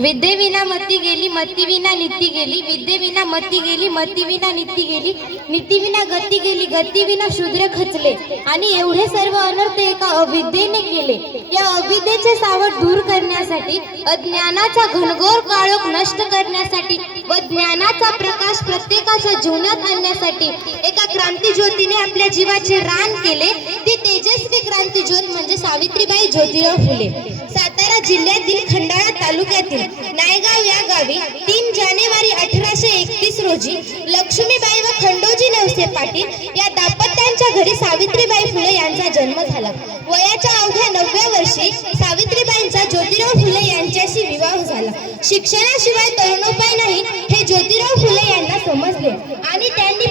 विद्येविना मती गेली, मतीविना नीती गेली. विद्येविना मती गेली, मतीविना नीती गेली. नीतीविना गती गेली, गतीविना शूद्र खचले. आणि एवढे सर्व अनर्थ एका अविद्येने केले. या अविद्येचे सावट दूर करण्यासाठी, अज्ञानाचा घनघोर काळोख नष्ट करण्यासाठी व ज्ञानाचा प्रकाश प्रत्येकाच्या जीवनात आणण्यासाठी एका क्रांती ज्योतीने आपल्या जीवाचे रान केले. ती तेजस्वी क्रांती ज्योत म्हणजे सावित्रीबाई ज्योतिराव फुले. सातारा जिल्ह्यातील खंडाळा तालुक्यातील नायगाव या गावी 3 जानेवारी 1831 रोजी लक्ष्मीबाई व खंडोजी नेवसे पाटील या दाम्पत्यांच्या घरी सावित्रीबाई फुले यांचा जन्म झाला. वयाच्या अवघ्या 9व्या वर्षी सावित्रीबाईंचा ज्योतिराव फुले यांच्याशी विवाह झाला. शिक्षणाशिवाय तरुणोपाय नाही हे ज्योतिराव फुले यांना समजले आणि त्यांनी